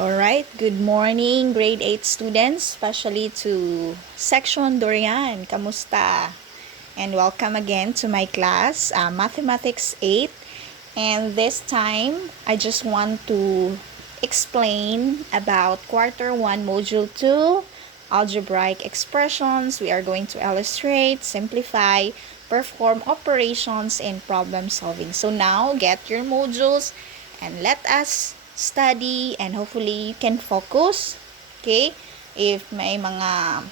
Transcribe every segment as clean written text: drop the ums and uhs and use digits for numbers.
Alright, good morning grade 8 students, especially to section Dorian. Kamusta? And welcome again to my class, Mathematics 8. And this time, I just want to explain about Quarter 1, Module 2, Algebraic expressions. We are going to illustrate, simplify, perform operations, and problem solving. So now, get your modules and let us study and hopefully you can focus. Okay? If may mga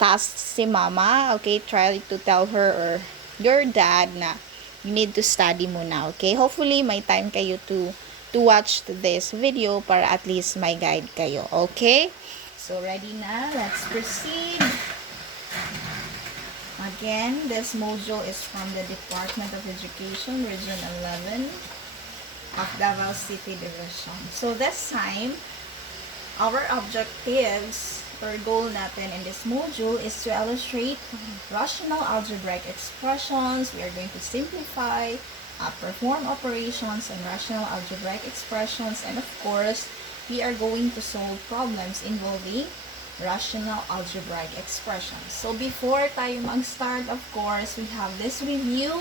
tasks si mama, okay, try to tell her or your dad na you need to study muna, okay? Hopefully, may time kayo to watch this video para at least may guide kayo, okay? So, ready na? Let's proceed. Again, this module is from the Department of Education, Region 11 of Davao City Division. So, this time, our objectives or goal natin in this module is to illustrate rational algebraic expressions. We are going to simplify, perform operations and rational algebraic expressions, and of course, we are going to solve problems involving rational algebraic expressions. So before tayo mag-start, of course, we have this review.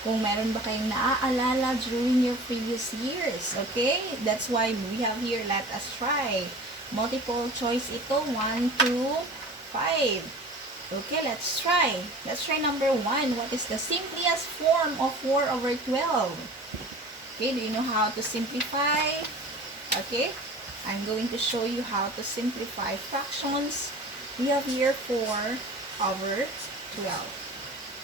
Kung meron ba kayong naaalala during your previous years, okay? That's why we have here, let us try. Multiple choice ito, 1, 2, 5. Okay, let's try. Let's try number 1. What is the simplest form of 4 over 12? Okay, do you know how to simplify? Okay, I'm going to show you how to simplify fractions. We have here 4 over 12.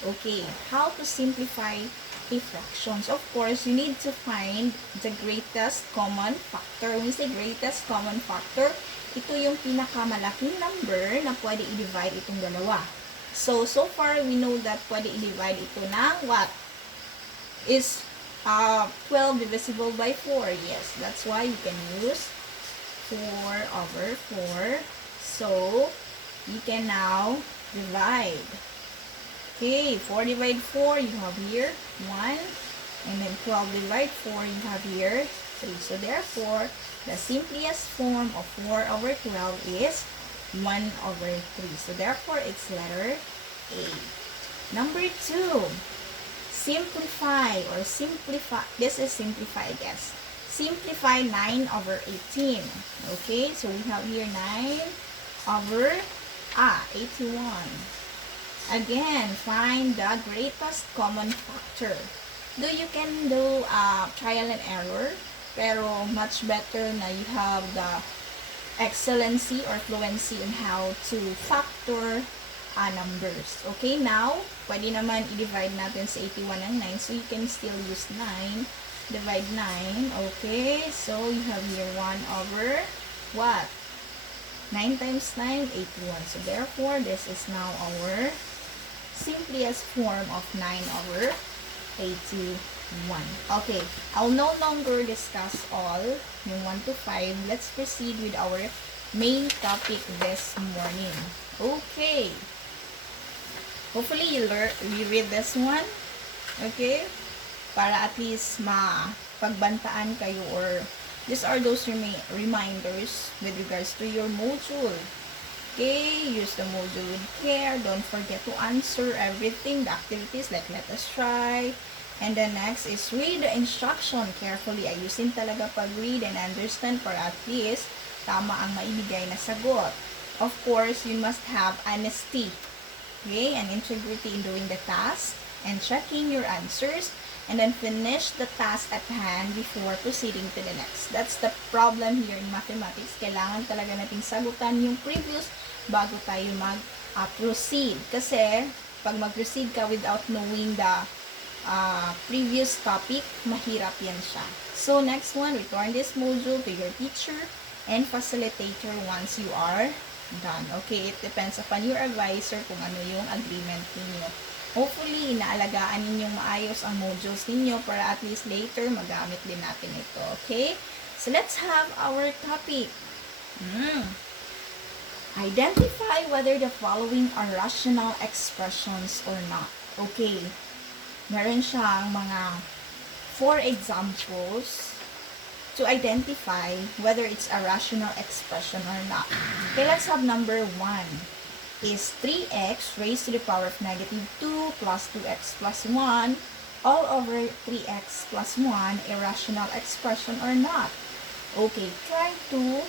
Okay, how to simplify a fractions? Of course, you need to find the greatest common factor. When we say greatest common factor, ito yung pinakamalaking number na pwede i-divide itong dalawa. So far, we know that pwede i-divide ito ng what? Is 12 divisible by 4. Yes, that's why you can use 4 over 4. So, you can now divide. Okay, 4 divide 4, you have here 1. And then 12 divide 4, you have here 3. So therefore, the simplest form of 4 over 12 is 1 over 3. So therefore, it's letter A. Number 2, simplify or simplify. This is simplify, I guess. Simplify 9 over 18. Okay, so we have here 9 over 81. Again, find the greatest common factor. Though you can do trial and error, pero much better na you have the excellency or fluency in how to factor numbers. Okay, now, pwede naman i-divide natin sa 81 ng 9, so you can still use 9. Divide 9, okay, so you have here 1 over what? 9 times 9, 81. So therefore, this is now our simplest form of 9 over 81. Okay, I'll no longer discuss all yung 1 to 5. Let's proceed with our main topic this morning. Okay. Hopefully you read this one. Okay? Para at least pagbantaan kayo, or these are those reminders with regards to your module. Okay, use the module with care. Don't forget to answer everything, the activities like let us try. And then next is read the instruction carefully. Ayusin talaga pag-read and understand para at least tama ang maibigay na sagot. Of course, you must have honesty, okay, and integrity in doing the task and checking your answers. And then finish the task at hand before proceeding to the next. That's the problem here in mathematics. Kailangan talaga nating sagutan yung previous bago tayo mag-proceed. Kasi, pag mag-proceed ka without knowing the previous topic, mahirap yan siya. So, next one, return this module to your teacher and facilitator once you are done. Okay, it depends upon your advisor kung ano yung agreement ninyo. Hopefully, inaalagaan ninyong maayos ang modules ninyo para at least later magamit din natin ito. Okay? So, let's have our topic. Identify whether the following are rational expressions or not. Okay. Meron siyang mga 4 examples to identify whether it's a rational expression or not. Okay, let's have number 1. Is 3x raised to the power of negative 2 plus 2x plus 1 all over 3x plus 1 a rational expression or not? Okay, try to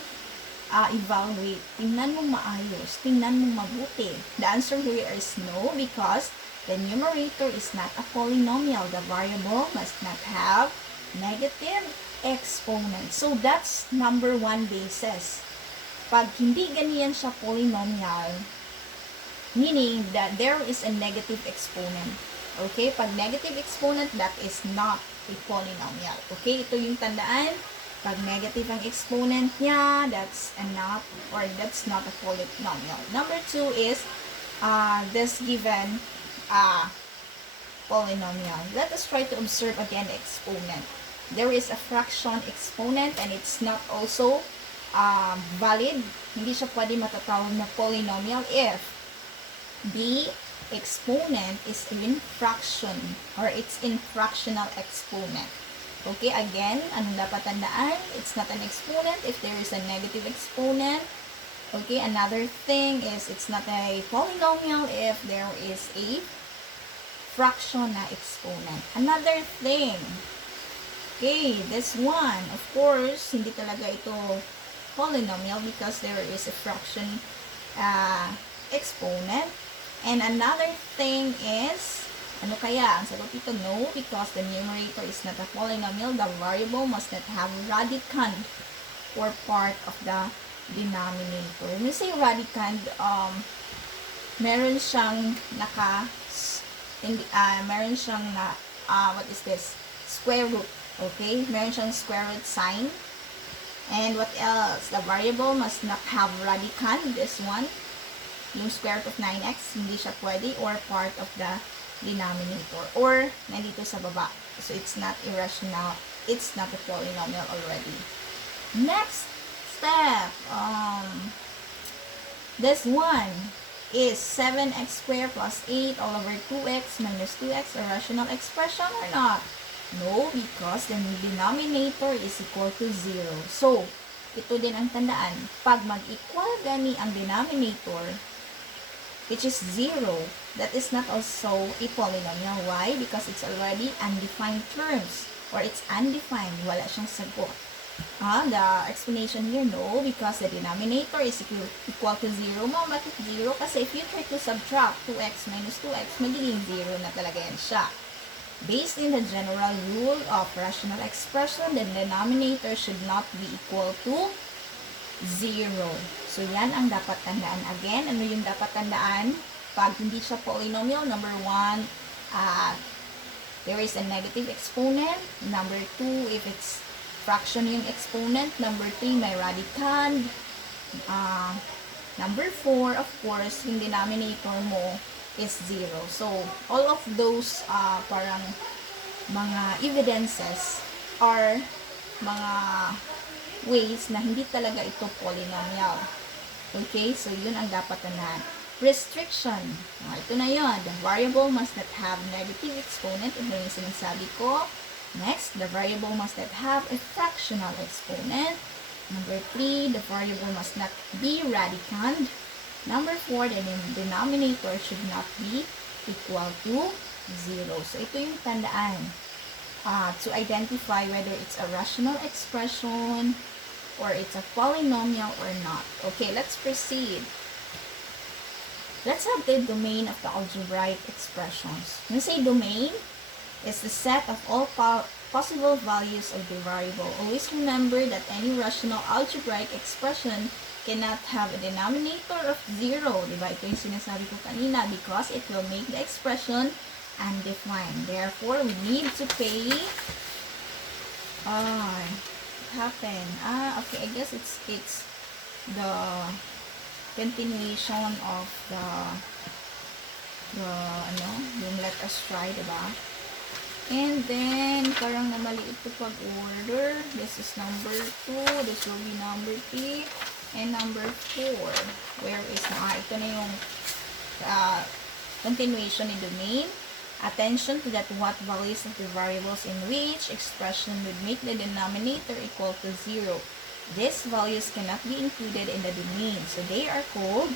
evaluate. Tingnan mong maayos. Tingnan mong mabuti. The answer here is no because the numerator is not a polynomial. The variable must not have negative exponent. So, that's number 1 basis. Pag hindi ganyan siya polynomial, meaning that there is a negative exponent. Okay? Pag negative exponent, that is not a polynomial. Okay? Ito yung tandaan. Pag negative ang exponent niya, that's not a polynomial. Number 2 is this given polynomial. Let us try to observe again the exponent. There is a fraction exponent and it's not also valid. Hindi siya pwede matatawag na polynomial if the exponent is in fraction or it's in fractional exponent. Okay, again, anong dapat tandaan? It's not an exponent if there is a negative exponent. Okay, another thing is it's not a polynomial if there is a fraction na exponent. Another thing, okay, this one, of course, hindi talaga ito polynomial because there is a fraction exponent. And another thing is, ano kaya? Ang sagot ito, no, because the numerator is not a polynomial. The variable must not have radicand or part of the denominator. When we say radicand, meron siyang what is this? Square root. Okay? Meron siyang square root sign. And what else? The variable must not have radicand. This one. Yung square root of 9x, hindi siya pwede, or part of the denominator, or nandito sa baba. So, it's not irrational. It's not a polynomial already. Next step. This one is 7x squared plus 8 all over 2x minus 2x a rational expression or not? No, because the denominator is equal to 0. So, ito din ang tandaan. Pag mag-equal gani ang denominator, which is 0, that is not also a polynomial. Why? Because it's already undefined terms. Or it's undefined. Wala siyang sagot. The explanation here, no, because the denominator is equal to 0 mo. Bakit 0? Kasi if you try to subtract 2x minus 2x, magiging 0 na talaga yan siya. Based in the general rule of rational expression, the denominator should not be equal to 0. So, yan ang dapat tandaan. Again, ano yung dapat tandaan? Pag hindi siya polynomial, number 1, there is a negative exponent. Number 2, if it's fraction yung exponent. Number 3, may radicand. Number 4, of course, yung denominator mo is 0. So, all of those parang mga evidences are mga ways na hindi talaga ito polynomial. Okay? So, yun ang dapat tandaan. Restriction. Ito na yun. The variable must not have negative exponent. Ito yung sinasabi ko. Next, the variable must not have a fractional exponent. Number 3, the variable must not be radicand. Number 4, the denominator should not be equal to 0. So, ito yung tandaan. To identify whether it's a rational expression or it's a polynomial or not. Okay, let's proceed. Let's have the domain of the algebraic expressions. When we say domain, it's the set of all possible values of the variable. Always remember that any rational algebraic expression cannot have a denominator of 0. Diba? Ito yung sinasabi ko kanina because it will make the expression undefined. Therefore, we need to pay what happened? Okay, I guess it's the continuation of yung let us try, diba? And then, parang namali ito pag-order. This is number 2. This will be number 3. And number 4. Where is ito na yung continuation ni domain. Attention to that what values of the variables in which expression would make the denominator equal to 0. These values cannot be included in the domain. So they are called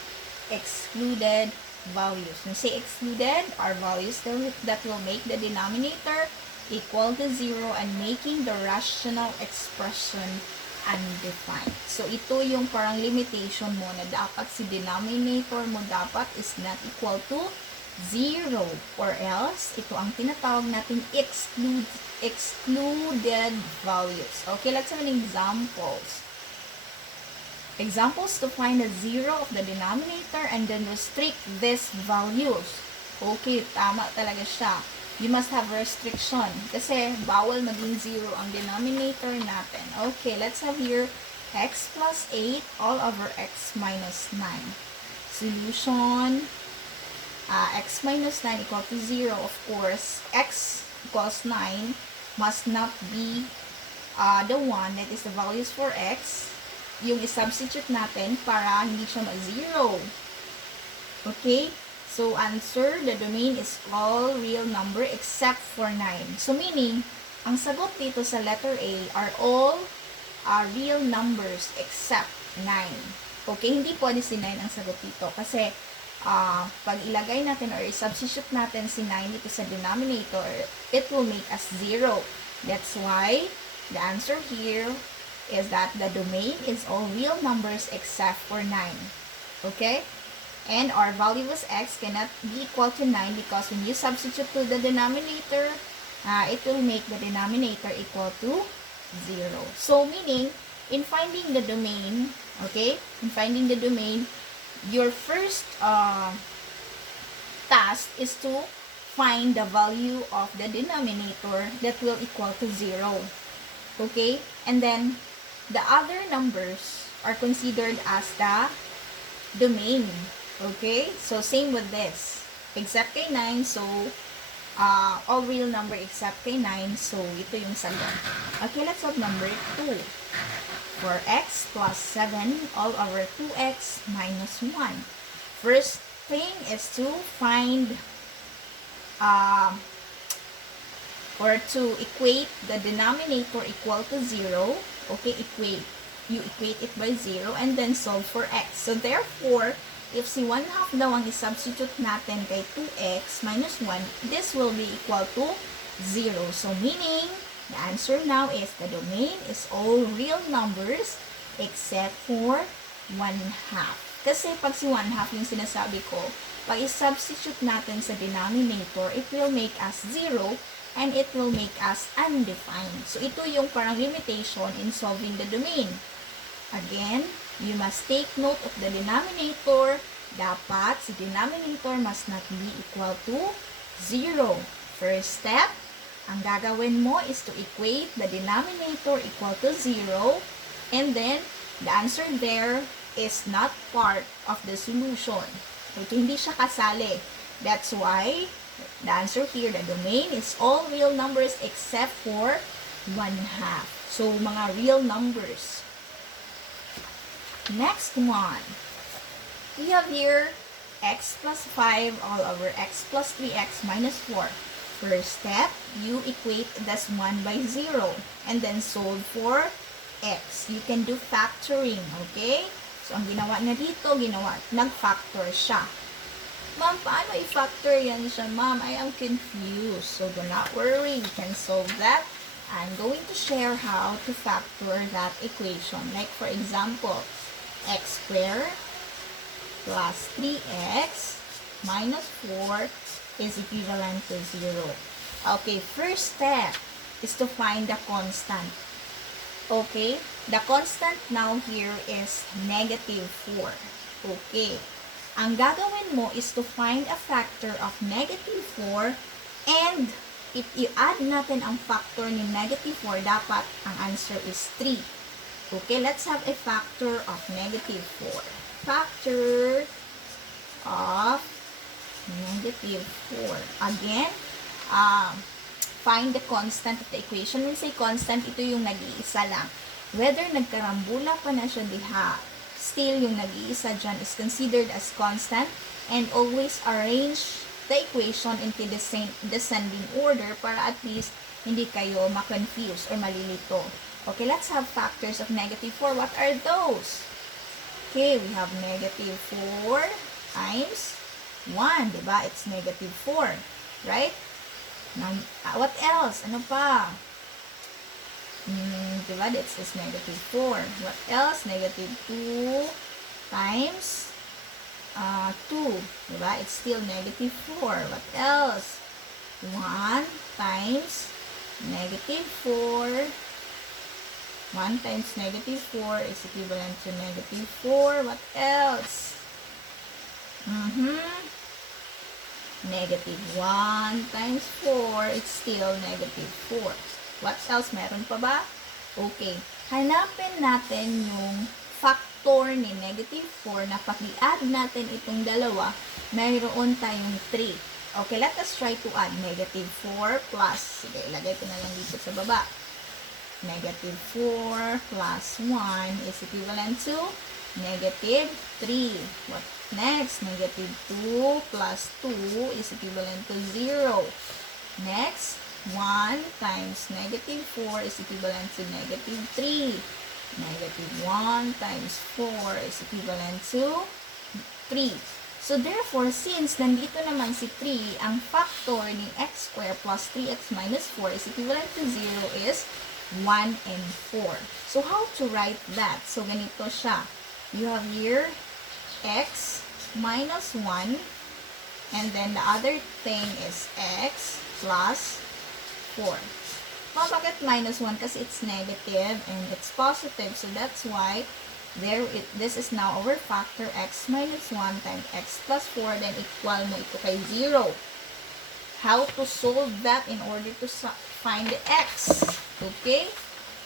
excluded values. When say excluded, are values that will make the denominator equal to 0 and making the rational expression undefined. So ito yung parang limitation mo na dapat si denominator mo dapat is not equal to 0 or else ito ang tinatawag natin excluded values. Okay, let's have an examples. Examples to find the 0 of the denominator and then restrict these values. Okay, tama talaga siya. You must have restriction kasi bawal maging 0 ang denominator natin. Okay, let's have here x plus 8 all over x minus 9. Solution, x minus 9 equal to 0. Of course, x equals 9 must not be the one that is the values for x. Yung i-substitute natin para hindi siya ma-0. Okay? So, answer, the domain is all real number except for 9. So, meaning, ang sagot dito sa letter A are all real numbers except 9. Okay? Hindi pwede si 9 ang sagot dito. Kasi, pag ilagay natin or i-substitute natin si 9 dito sa denominator, it will make us 0. That's why, the answer here is that the domain is all real numbers except for 9. Okay? And our value as x cannot be equal to 9 because when you substitute to the denominator, it will make the denominator equal to 0. So, meaning, in finding the domain, okay, in finding the domain, your first task is to find the value of the denominator that will equal to 0. Okay? And then, the other numbers are considered as the domain. Okay? So, same with this. Except kay 9, so, all real number except kay 9, so, ito yung sagot. Okay, let's have number 2. For x plus 7 all over 2x minus 1. First thing is to find, or to equate the denominator equal to 0. Okay, equate. You equate it by 0 and then solve for x. So, therefore, if si 1/2 daw ang i-substitute natin kay 2x minus 1, this will be equal to 0. So, meaning, the answer now is the domain is all real numbers except for 1/2. Kasi pag si 1/2 yung sinasabi ko, pag i-substitute natin sa denominator, it will make us 0 and it will make us undefined. So, ito yung parang limitation in solving the domain. Again, you must take note of the denominator. Dapat, si denominator must not be equal to 0. First step, ang gagawin mo is to equate the denominator equal to 0. And then, the answer there is not part of the solution. Okay, hindi siya kasali. That's why, the answer here, the domain is all real numbers except for 1/2. So, mga real numbers. Next one. We have here x plus 5 all over x plus 3x minus 4. First step, you equate this 1 by 0 and then solve for x. You can do factoring, okay? So, ang ginawa niya dito, nag-factor siya. Ma'am, paano i-factor yan siya? Ma'am, I am confused. So, do not worry. You can solve that. I'm going to share how to factor that equation. Like, for example, x squared plus 3x minus 4 is equivalent to 0. Okay, first step is to find the constant. Okay, the constant now here is negative 4. Okay, ang gagawin mo is to find a factor of negative 4 and if i-add natin ang factor ni negative 4, dapat ang answer is 3. Okay, let's have a factor of negative 4. Factor of negative 4. Again, find the constant of the equation. When say constant, ito yung nag-iisa lang. Whether nagkarambula pa na siya diha, still yung nag-iisa dyan is considered as constant and always arrange the equation into the descending order para at least hindi kayo ma-confuse or malilito. Okay, let's have factors of negative 4. What are those? Okay, we have negative 4 times 1, diba? It's negative 4, right? Now, what else? Ano pa? Diba? This is negative 4. What else? Negative 2 times 2. Diba? It's still negative 4. What else? 1 times negative 4. 1 times negative 4 is equivalent to negative 4. What else? Negative 1 times 4, it's still negative 4. What else? Meron pa ba? Okay. Hanapin natin yung factor ni negative 4 na pag-i-add natin itong dalawa, mayroon tayong 3. Okay, let us try to add negative 4 plus, sige, ilagay ko na lang dito sa baba. Negative 4 plus 1 is equivalent to negative 3. What next? Negative 2 plus 2 is equivalent to 0. Next, 1 times negative 4 is equivalent to negative 3. Negative 1 times 4 is equivalent to 3. So, therefore, since nandito naman si 3, ang factor ni x squared plus 3x minus 4 is equivalent to 0 is 1 and 4. So, how to write that? So, ganito siya. You have here x minus 1 and then the other thing is x plus 4. Bakit minus 1? Kasi it's negative and it's positive. So, that's why this is now our factor x minus 1 times x plus 4. Then, equal mo ito kay 0. How to solve that in order to find the x? Okay?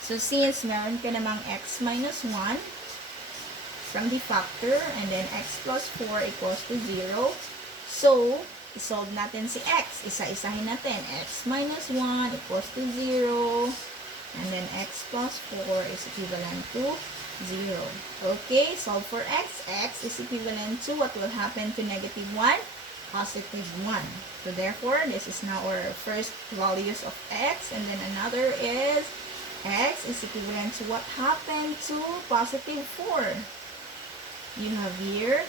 So, since meron ka namang x minus 1 from the factor and then x plus 4 equals to 0. So, isolve natin si x. Isa-isahin natin. X minus 1 equals to 0. And then x plus 4 is equivalent to 0. Okay? Solve for x. X is equivalent to what will happen to negative 1? Positive 1. So, therefore, this is now our first values of x. And then another is x is equivalent to what happened to positive 4. You have here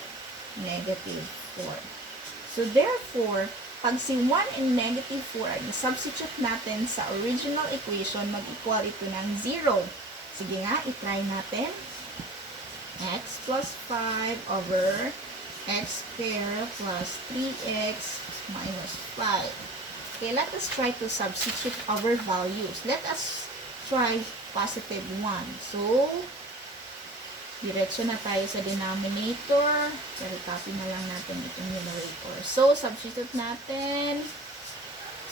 negative 4. So, therefore, pag si 1 and negative 4 ay substitute natin sa original equation, mag-equal ito ng 0. Sige nga, itry natin. X plus 5 over x squared plus 3x minus 5. Okay, let us try to substitute our values. Let us try positive 1. So, diretso na tayo sa denominator. Pero copy na lang natin itong numerator. So, substitute natin.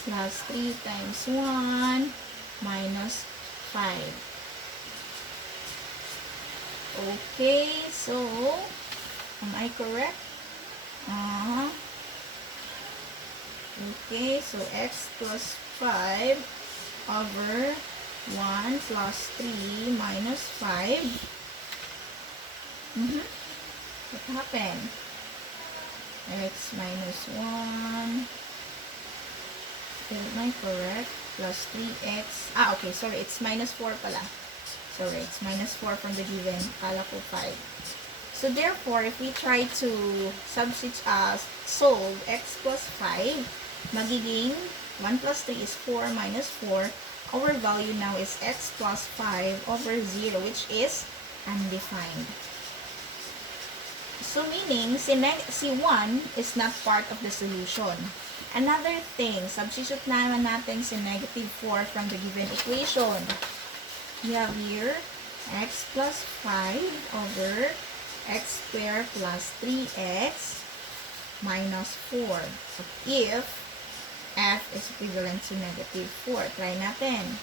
Plus 3 times 1 minus 5. Okay, so, am I correct? Okay, so x plus 5 over 1 plus 3 minus 5. What happened? X minus 1. Am I correct? Plus 3x. Okay, sorry. It's minus 4 pala. Sorry, it's minus 4 from the given. Kala ko 5. So, therefore, if we try to solve x plus 5, magiging 1 plus 3 is 4 minus 4. Our value now is x plus 5 over 0, which is undefined. So, meaning, si 1 is not part of the solution. Another thing, substitute naman natin si negative 4 from the given equation. We have here x plus 5 over x squared plus 3x minus 4. So, if f is equivalent to negative 4, try natin.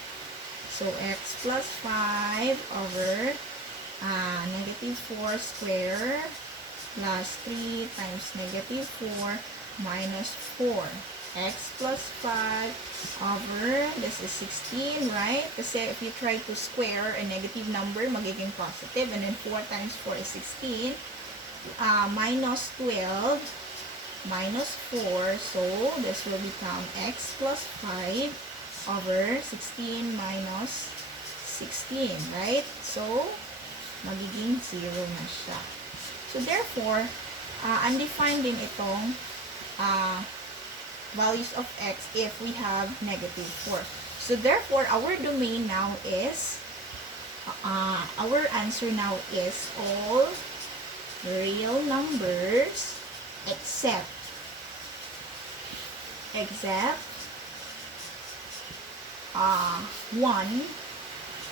So, x plus 5 over negative 4 squared plus 3 times negative 4 minus 4. X plus 5 over, this is 16, right? Kasi if you try to square a negative number, magiging positive. And then 4 times 4 is 16. Minus 12 minus 4. So, this will become x plus 5 over 16 minus 16, right? So, magiging 0 na siya. So, therefore, undefined din itong values of x if we have negative 4. So, therefore, our domain now is, our answer now is all real numbers except 1,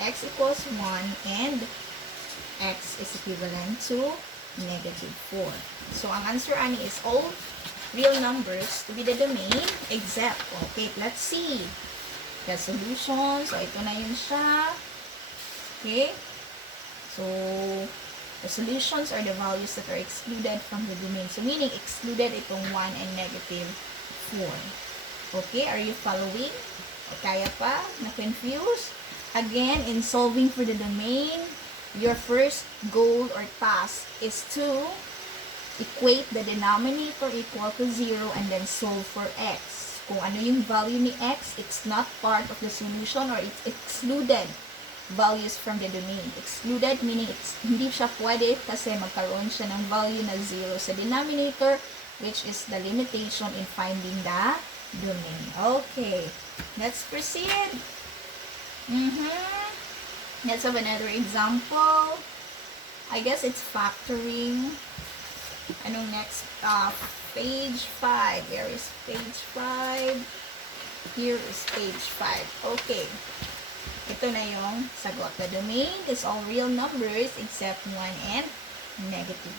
x equals 1, and x is equivalent to negative 4. So, ang answer ani is all real numbers to be the domain except, okay, let's see the solution. So, ito na yun siya. Okay? So, the solutions are the values that are excluded from the domain. So, meaning excluded itong 1 and negative 4. Okay? Are you following? O kaya pa? Na-confused? Again, in solving for the domain, your first goal or task is to equate the denominator equal to 0 and then solve for x. Kung ano yung value ni x, it's not part of the solution or it's excluded values from the domain. Excluded meaning hindi siya pwede kasi magkaroon siya ng value na 0 sa denominator, which is the limitation in finding the domain. Okay, let's proceed. Let's have another example. I guess it's factoring. Anong next? Page 5. Here is page 5. Here is page 5. Okay. Ito na yung sagot. The domain is all real numbers except 1 and negative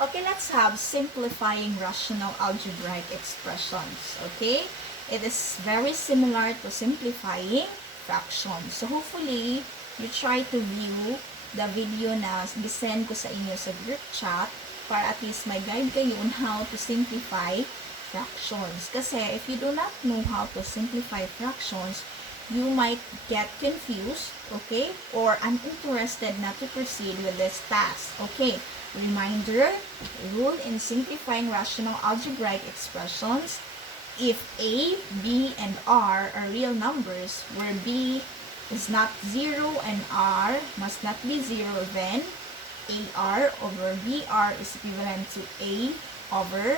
4. Okay, let's have simplifying rational algebraic expressions. Okay? It is very similar to simplifying fractions. So, hopefully, you try to view the video na gisend ko sa inyo sa group chat para at least may guide kayo on how to simplify fractions. Kasi, if you do not know how to simplify fractions, you might get confused, okay, or uninterested not to proceed with this task. Okay, reminder, rule in simplifying rational algebraic expressions: if A, B, and R are real numbers where B is not 0 and R must not be 0, then AR over BR is equivalent to A over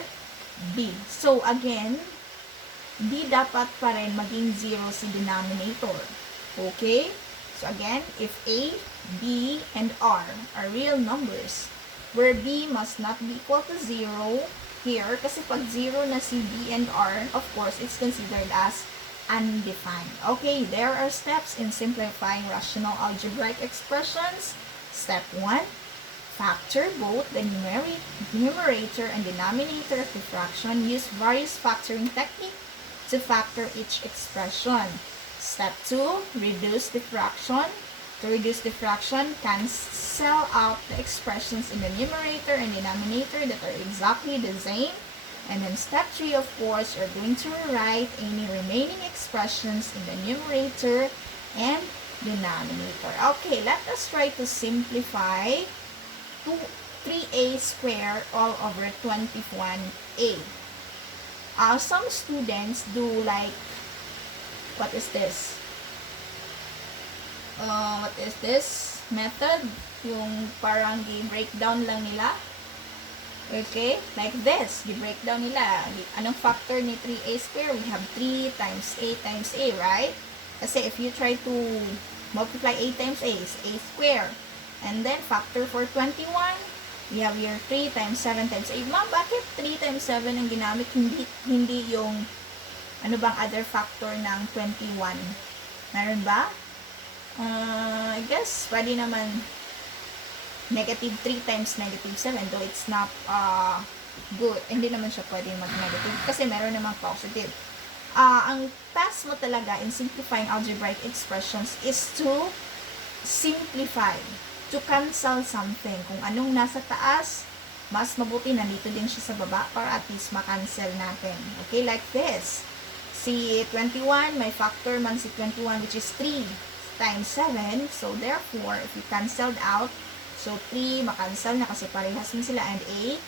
B. So, again, di dapat pa rin maging 0 si denominator. Okay? So, again, if A, B, and R are real numbers, where B must not be equal to 0 here, kasi pag 0 na si B and R, of course, it's considered as undefined. Okay, there are steps in simplifying rational algebraic expressions. Step 1, factor both the numerator and denominator of the fraction. Use various factoring techniques to factor each expression. Step 2, reduce the fraction. To reduce the fraction, cancel out the expressions in the numerator and denominator that are exactly the same. And then step 3, of course, you're going to rewrite any remaining expressions in the numerator and denominator. Okay, let us try to simplify 3a squared all over 21a. Some students do like, what is this? What is this method? Yung parang i-breakdown lang nila. Okay? Like this. I-breakdown nila. Anong factor ni 3a squared? We have 3 times a, right? Kasi if you try to multiply a times a is a squared. And then, factor for 21, we have here 3 times 7 times 8. Ma'am, bakit 3 times 7 ang ginamit? Hindi yung, ano bang other factor ng 21? Meron ba? I guess, pwede naman negative 3 times negative 7, though it's not good. Hindi naman siya pwede mag-negative kasi meron namang positive. Ang task mo talaga in simplifying algebraic expressions is to simplify, to cancel something. Kung anong nasa taas, mas mabuti nandito din siya sa baba para at least makancel natin. Okay, like this. Si 21, may factor man si 21 which is 3 times 7. So, therefore, if you canceled out, so 3 makancel na kasi parehas mo sila, and 8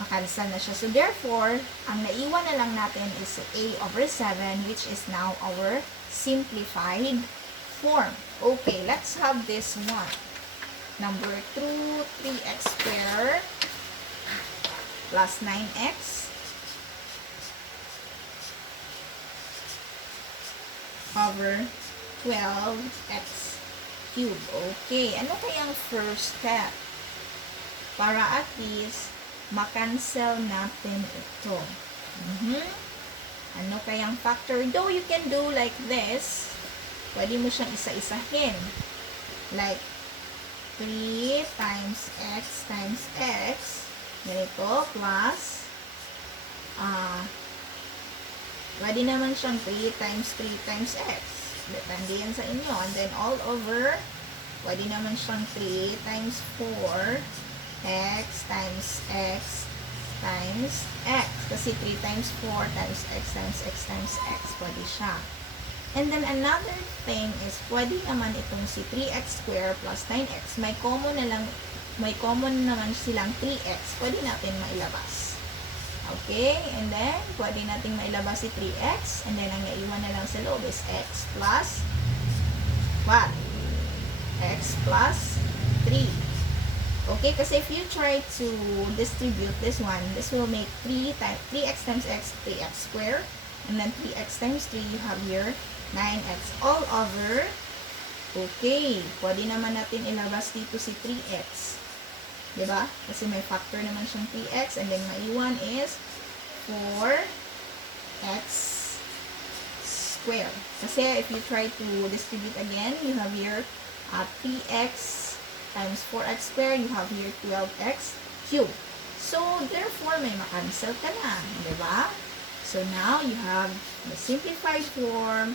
makancel na siya. So, therefore, ang naiwan na lang natin is a over 7, which is now our simplified form. Okay, let's have this one. Number 2, 3x squared plus 9x over 12x cubed. Okay, ano kayang first step? Para at least makancel natin ito. Ano kayang factor? Though you can do like this, pwede mo siyang isa-isahin. Like 3 times x times x, ganito, plus pwede naman siyang 3 times 3 times x. Depende yan sa inyo. And then all over, pwede naman siyang 3 times 4 x times x times x. Kasi 3 times 4 times x times x times x. Pwede siya. And then another thing is, pwede naman itong si 3x squared plus 9x. May common naman silang 3x. Pwede natin mailabas. Okay? And then, pwede natin mailabas si 3x. And then, ang naiwan na lang sa loob is x plus what? X plus 3. Okay, kasi if you try to distribute this one, this will make 3x times x, 3x squared. And then 3x times 3, you have here 9x all over. Okay, pwede naman natin ilabas dito si 3x. Diba? Kasi may factor naman siyang 3x. And then maiwan is 4x squared. Kasi if you try to distribute again, you have here 3x times 4x squared, you have here 12x cubed. So, therefore, may makancel ka na. Diba? So, now, you have the simplified form,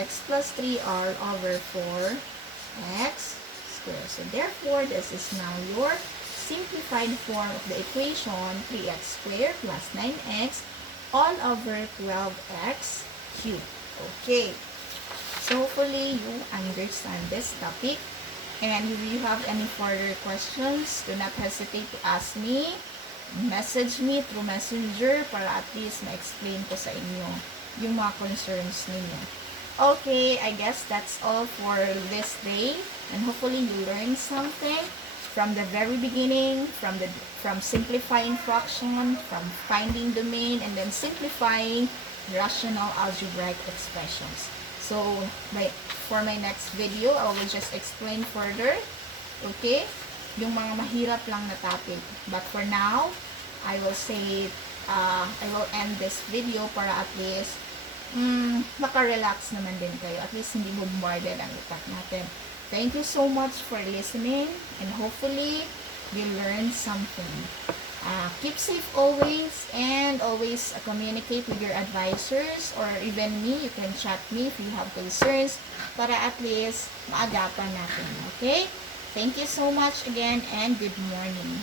x plus 3 all over 4x squared. So, therefore, this is now your simplified form of the equation 3x squared plus 9x all over 12x cubed. Okay. So, hopefully, you understand this topic. And if you have any further questions, do not hesitate to ask me. Message me through Messenger para at least ma-explain ko sa inyo yung mga concerns ninyo. Okay, I guess that's all for this day. And hopefully you learned something from the very beginning, from simplifying fraction, from finding domain, and then simplifying rational algebraic expressions. So, for my next video, I will just explain further, okay, yung mga mahirap lang na topic. But for now, I will say, I will end this video para at least, maka-relax naman din kayo. At least hindi bombarded ang utak natin. Thank you so much for listening, and hopefully, you learned something. Keep safe always, and always communicate with your advisors, or even me. You can chat me if you have concerns para at least maagapan natin. Okay? Thank you so much again, and good morning.